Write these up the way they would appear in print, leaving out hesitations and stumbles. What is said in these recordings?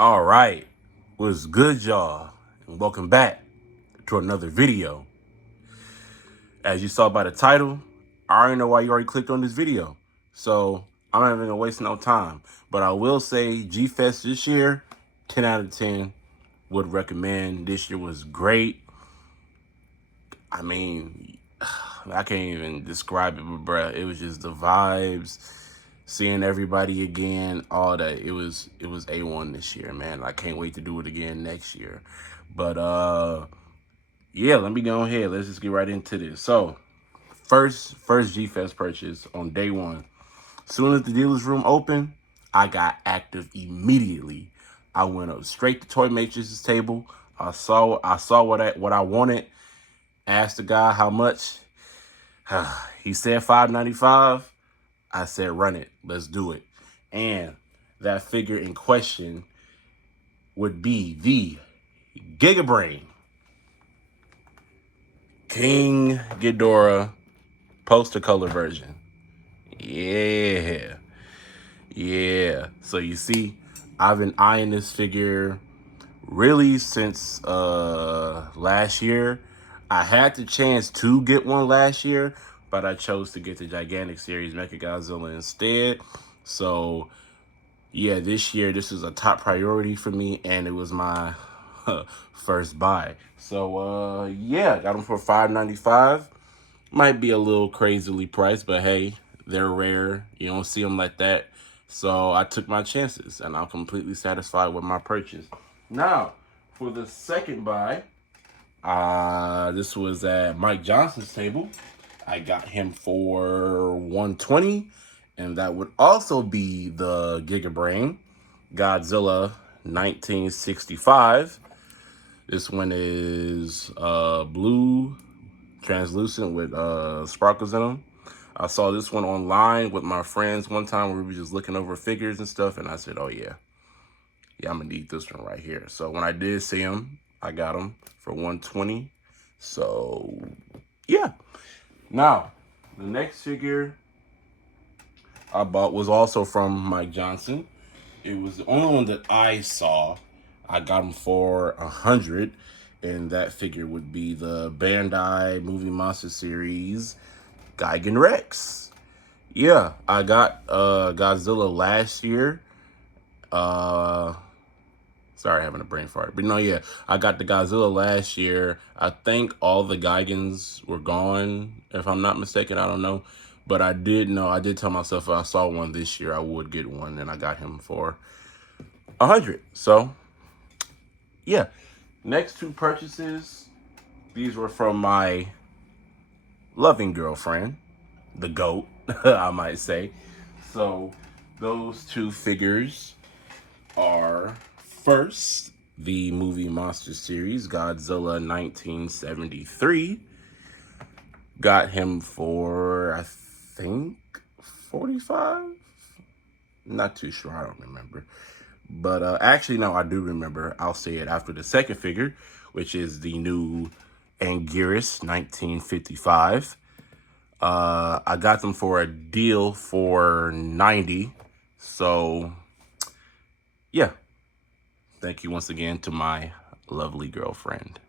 All right, what's good, y'all? And welcome back to another video. As you saw by the title, I already know why you already clicked on this video. So I'm not even gonna waste no time. But I will say Gfest this year, 10 out of 10 would recommend. This year was great. I mean, I can't even describe it, but bruh, it was just the vibes, seeing everybody again, all that. It was A1 this year, man. I can't wait to do it again next year. But yeah, let me go ahead. Let's just get right into this. So, first G-Fest purchase on day one. Soon as the dealer's room opened, I got active immediately. I went up straight to Toy Matrix's table. I saw what I wanted. Asked the guy how much. He said $5.95. I said, run it. Let's do it. And that figure in question would be the Gigabrain King Ghidorah poster color version. Yeah. Yeah. So you see, I've been eyeing this figure really since last year. I had the chance to get one last year, but I chose to get the gigantic series Mezco Godzilla instead. So yeah, this year this is a top priority for me, and it was my first buy. So yeah, got them for $5.95. Might be a little crazily priced, but hey, they're rare. You don't see them like that. So I took my chances, and I'm completely satisfied with my purchase. Now, for the second buy, this was at Mike Johnson's table. I got him for $120, and that would also be the Gigabrain Godzilla 1965. This one is blue, translucent with sparkles in them. I saw this one online with my friends one time where we were just looking over figures and stuff, and I said, oh yeah, I'm gonna need this one right here. So when I did see him, I got him for $120. So yeah. Now, the next figure I bought was also from Mike Johnson. It was the only one that I saw. I got him for $100, and that figure would be the Bandai Movie Monster Series Gigan Rex. Yeah, I got Godzilla last year. Sorry, having a brain fart. But no, yeah, I got the Godzilla last year. I think all the Gigans were gone, if I'm not mistaken. I don't know. But I did tell myself if I saw one this year, I would get one, and I got him for $100. So, yeah. Next two purchases, these were from my loving girlfriend, the GOAT, I might say. So, those two figures are first the movie monster series Godzilla 1973. Got him for I think 45. Not too sure, I don't remember. But actually no, I do remember. I'll say it after the second figure, which is the new Anguirus 1955. I got them for a deal for 90. So yeah, thank you once again to my lovely girlfriend.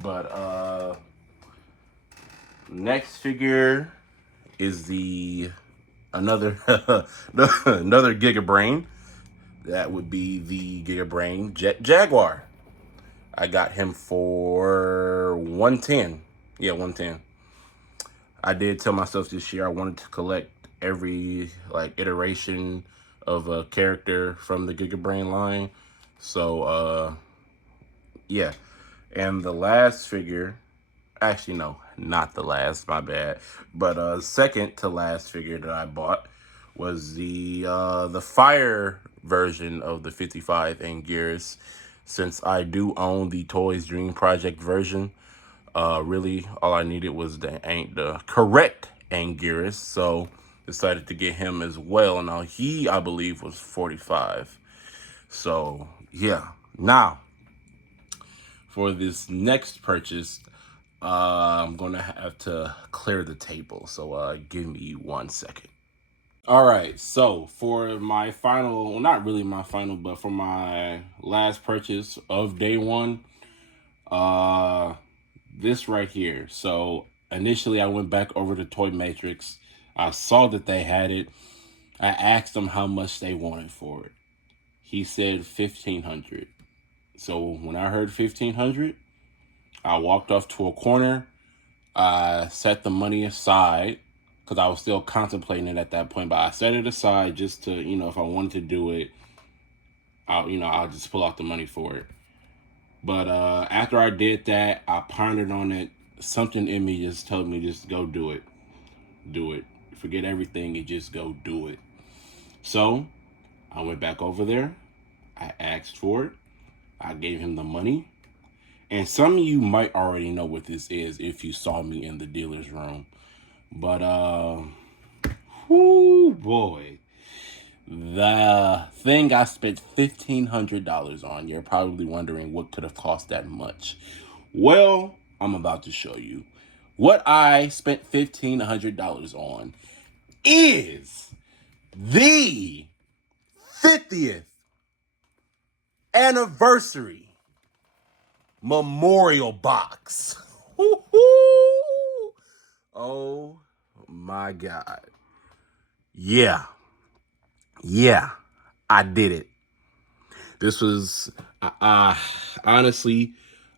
But next figure is the another another Gigabrain. That would be the Gigabrain Jet Jaguar. I got him for 110. Yeah, 110. I did tell myself this year I wanted to collect every like iteration of a character from the Gigabrain line. So yeah. And the last figure, actually no, not the last, my bad. But second to last figure that I bought was the fire version of the 55 Anguirus. Since I do own the Toys Dream Project version, really all I needed was the correct Anguirus, so decided to get him as well. Now he, I believe, was 45. So yeah. Now for this next purchase, I'm gonna have to clear the table. So give me 1 second. All right, so for my final, well, not really my final, but for my last purchase of day one, uh, this right here. So initially, I went back over to Toy Matrix. I saw that they had it. I asked them how much they wanted for it. He said 1,500. So when I heard 1,500, I walked off to a corner. I set the money aside because I was still contemplating it at that point, but I set it aside just to, if I wanted to do it, I'll just pull out the money for it. But after I did that, I pondered on it. Something in me just told me just go do it. Do it. Forget everything and just go do it. So I went back over there. I asked for it. I gave him the money. And some of you might already know what this is if you saw me in the dealer's room. But whoo boy. The thing I spent $1,500 on, you're probably wondering what could have cost that much. Well, I'm about to show you. What I spent $1,500 on is the 50th anniversary memorial box. Oh my God. Yeah. Yeah. I did it. This was, honestly,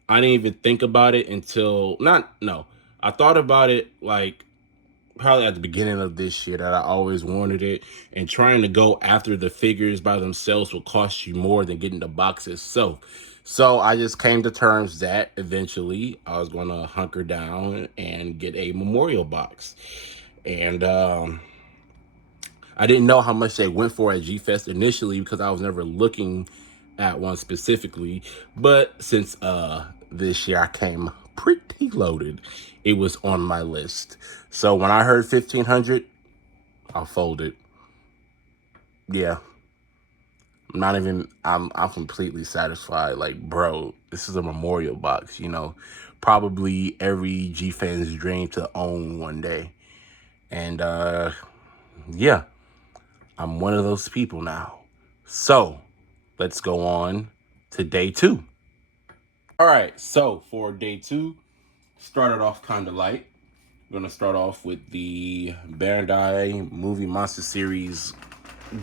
I didn't even think about it until, not, no. I thought about it like probably at the beginning of this year that I always wanted it. And trying to go after the figures by themselves will cost you more than getting the box itself. So I just came to terms that eventually I was going to hunker down and get a memorial box. And I didn't know how much they went for at Gfest initially because I was never looking at one specifically. But since this year I came pretty loaded, it was on my list. So when I heard 1,500, I folded. Yeah. I'm not even I'm completely satisfied. Like, bro, this is a memorial box, Probably every G fan's dream to own one day. And yeah, I'm one of those people now. So let's go on to day two. All right, so for day two, started off kind of light. We're gonna start off with the Bandai Movie Monster Series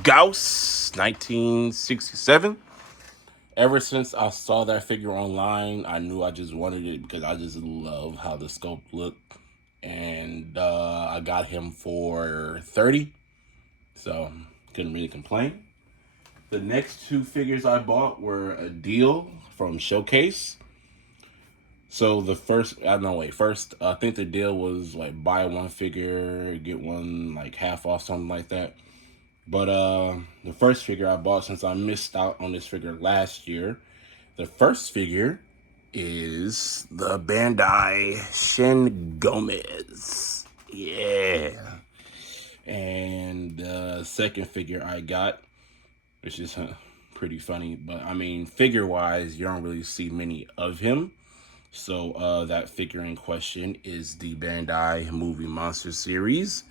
Gauss 1967. Ever since I saw that figure online, I knew I just wanted it because I just love how the sculpt looked. And I got him for 30, so couldn't really complain. The next two figures I bought were a deal from Showcase. So the first, no wait, first I think the deal was like buy one figure, get one like half off, something like that. But the first figure I bought, since I missed out on this figure last year, the first figure is the Bandai Shin Gomez. Yeah. And the second figure I got, which is pretty funny, but I mean, figure wise, you don't really see many of him. So that figure in question is the Bandai Movie Monster Series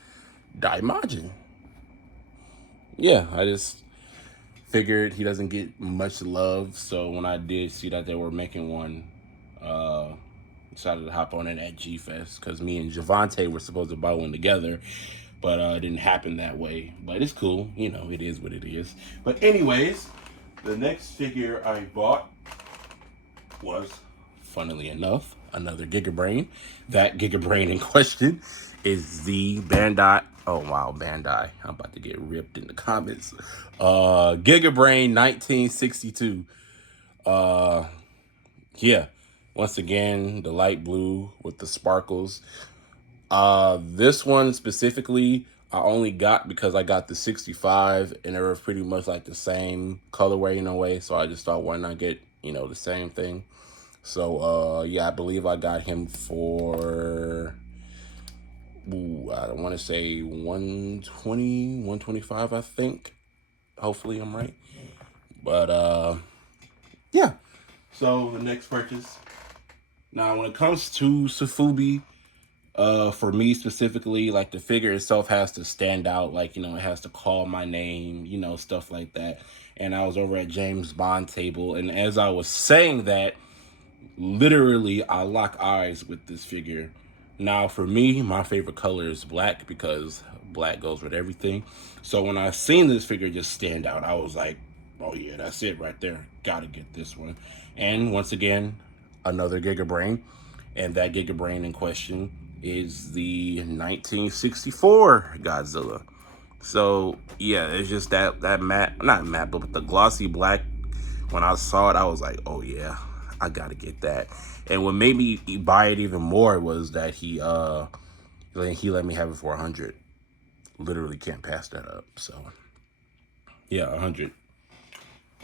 Daimajin. Yeah, I just figured he doesn't get much love, so when I did see that they were making one, decided to hop on it at Gfest because me and Javante were supposed to buy one together, but it didn't happen that way. But it's cool, it is what it is. But anyways, the next figure I bought was, funnily enough, another Gigabrain. That Gigabrain in question is the Bandai. Oh wow, Bandai! I'm about to get ripped in the comments. Gigabrain 1962. Yeah. Once again, the light blue with the sparkles. This one specifically, I only got because I got the 65 and they were pretty much like the same colorway in a way. So I just thought, why not get, the same thing? So, yeah, I believe I got him for, I want to say 120, 125, I think. Hopefully I'm right. But, yeah. So the next purchase. Now, when it comes to Safubi, For me specifically, like the figure itself has to stand out, like, you know, it has to call my name, you know, stuff like that. And I was over at James Bond table, and as I was saying that, literally I lock eyes with this figure. Now for me, my favorite color is black because black goes with everything. So when I seen this figure just stand out, I was like, oh yeah, that's it right there, gotta get this one. And once again, another Giga Brain, and that Giga Brain in question is the 1964 Godzilla. So yeah, it's just that matte, not matte, but the glossy black. When I saw it, I was like, oh yeah, I gotta get that. And what made me buy it even more was that he let me have it for 100. Literally can't pass that up. So yeah, 100.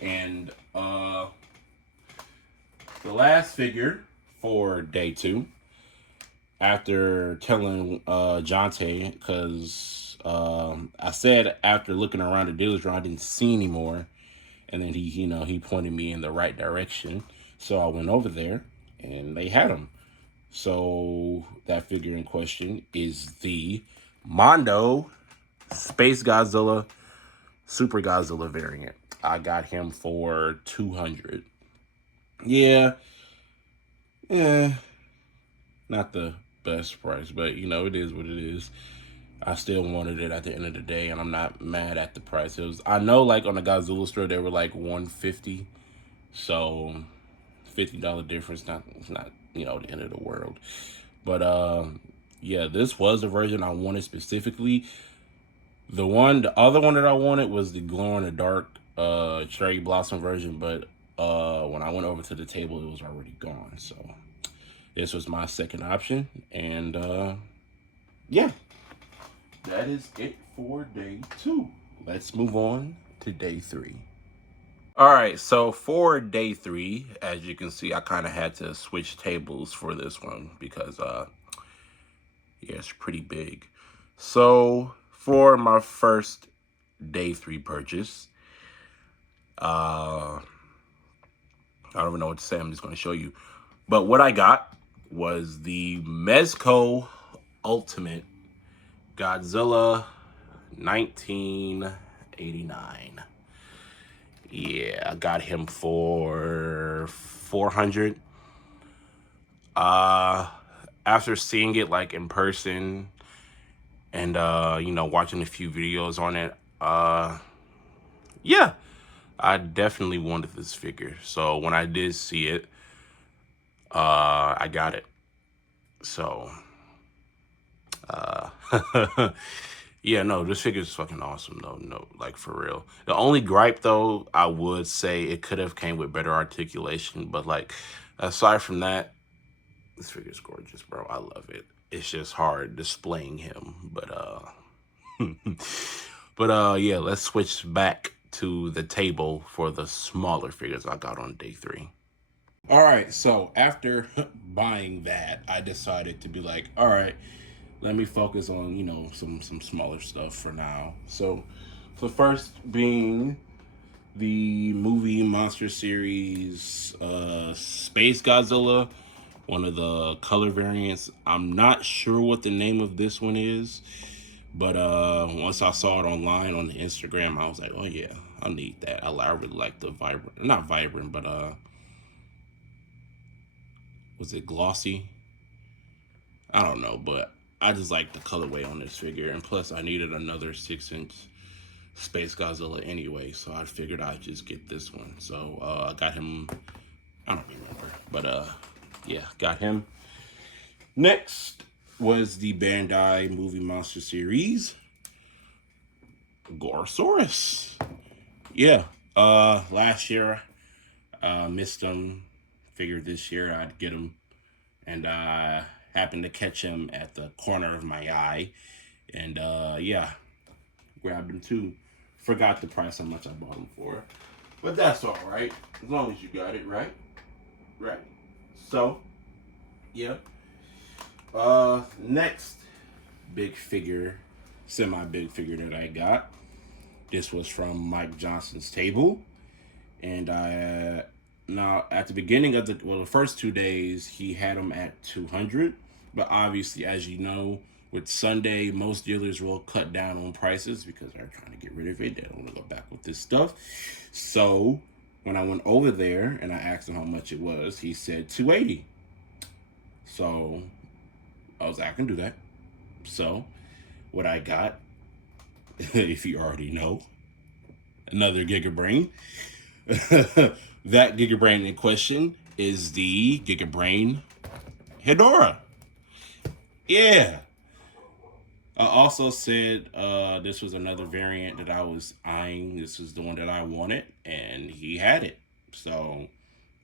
And the last figure for day 2, after telling Jonte, because I said after looking around the dealer's room I didn't see anymore, and then he pointed me in the right direction, so I went over there and they had them. So that figure in question is the Mondo Space Godzilla Super Godzilla variant. I got him for 200. Yeah, yeah, not the best price, but you know, it is what it is. I still wanted it at the end of the day, and I'm not mad at the price. It was, I know, like on the Godzilla store they were like 150, so $50 difference. Not, it's not, you know, the end of the world. But yeah, this was the version I wanted specifically. The other one that I wanted was the glow in the dark cherry blossom version, but when I went over to the table, it was already gone. So this was my second option, and yeah, that is it for day 2. Let's move on to day 3. All right, so for day 3, as you can see, I kind of had to switch tables for this one because yeah, it's pretty big. So for my first day 3 purchase, I don't even know what to say. I'm just going to show you. But what I got was the Mezco Ultimate Godzilla 1989. Yeah, I got him for 400. After seeing it like in person and you know, watching a few videos on it, yeah, I definitely wanted this figure. So when I did see it, I got it. So yeah, no, this figure is fucking awesome though. No, like for real. The only gripe though, I would say it could have came with better articulation, but like aside from that, this figure is gorgeous, bro. I love it. It's just hard displaying him, but yeah, let's switch back to the table for the smaller figures I got on day 3. All right, so after buying that, I decided to be like, all right, let me focus on, you know, some smaller stuff for now. So the first being the movie monster series Space Godzilla, one of the color variants. I'm not sure what the name of this one is, but once I saw it online on the Instagram, I was like, oh yeah, I need that. I really like the vibrant, not vibrant, but was it glossy? I don't know, but I just like the colorway on this figure, and plus I needed another 6-inch Space Godzilla anyway, so I figured I'd just get this one. So I got him, I don't remember, but yeah, got him. Next was the Bandai Movie Monster Series Gorosaurus. Yeah, last year missed him, figured this year I'd get him, and happened to catch him at the corner of my eye, and yeah, grabbed him too. Forgot the price, how much I bought him for, but that's all right as long as you got it right. Right. So, yeah. Next big figure, semi-big figure that I got. This was from Mike Johnson's table, and I now at the beginning of the first 2 days he had them at 200, But obviously, as you know, with Sunday, most dealers will cut down on prices because they're trying to get rid of it. They don't want to go back with this stuff. So when I went over there and I asked him how much it was, he said $280. So I was like, I can do that. So what I got, if you already know, another Gigabrain. That Gigabrain in question is the Gigabrain Hedora. Yeah. I also said this was another variant that I was eyeing. This was the one that I wanted, and he had it. So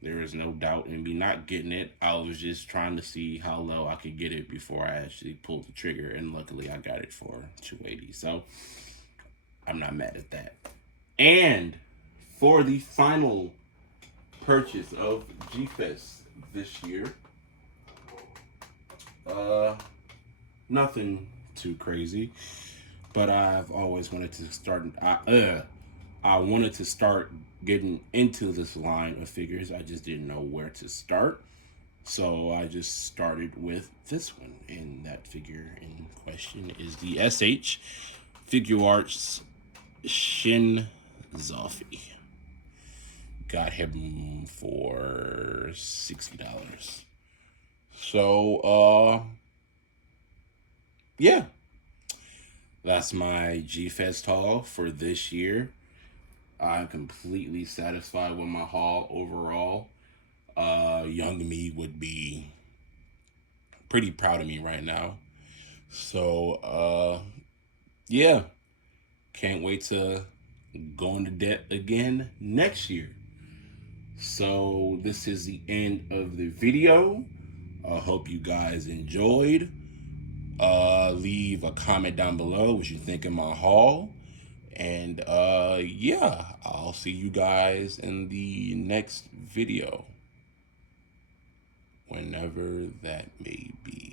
there is no doubt in me not getting it. I was just trying to see how low I could get it before I actually pulled the trigger, and luckily I got it for $280. So I'm not mad at that. And for the final purchase of Gfest this year, nothing too crazy, but I've always wanted to start. I wanted to start getting into this line of figures. I just didn't know where to start, so I just started with this one. And that figure in question is the SH Figure Arts Shin Zoffy. Got him for $60. So, yeah, that's my Gfest haul for this year. I'm completely satisfied with my haul overall. Young me would be pretty proud of me right now. So, yeah, can't wait to go into debt again next year. So this is the end of the video. I hope you guys enjoyed. Leave a comment down below what you think of my haul. And yeah, I'll see you guys in the next video, whenever that may be.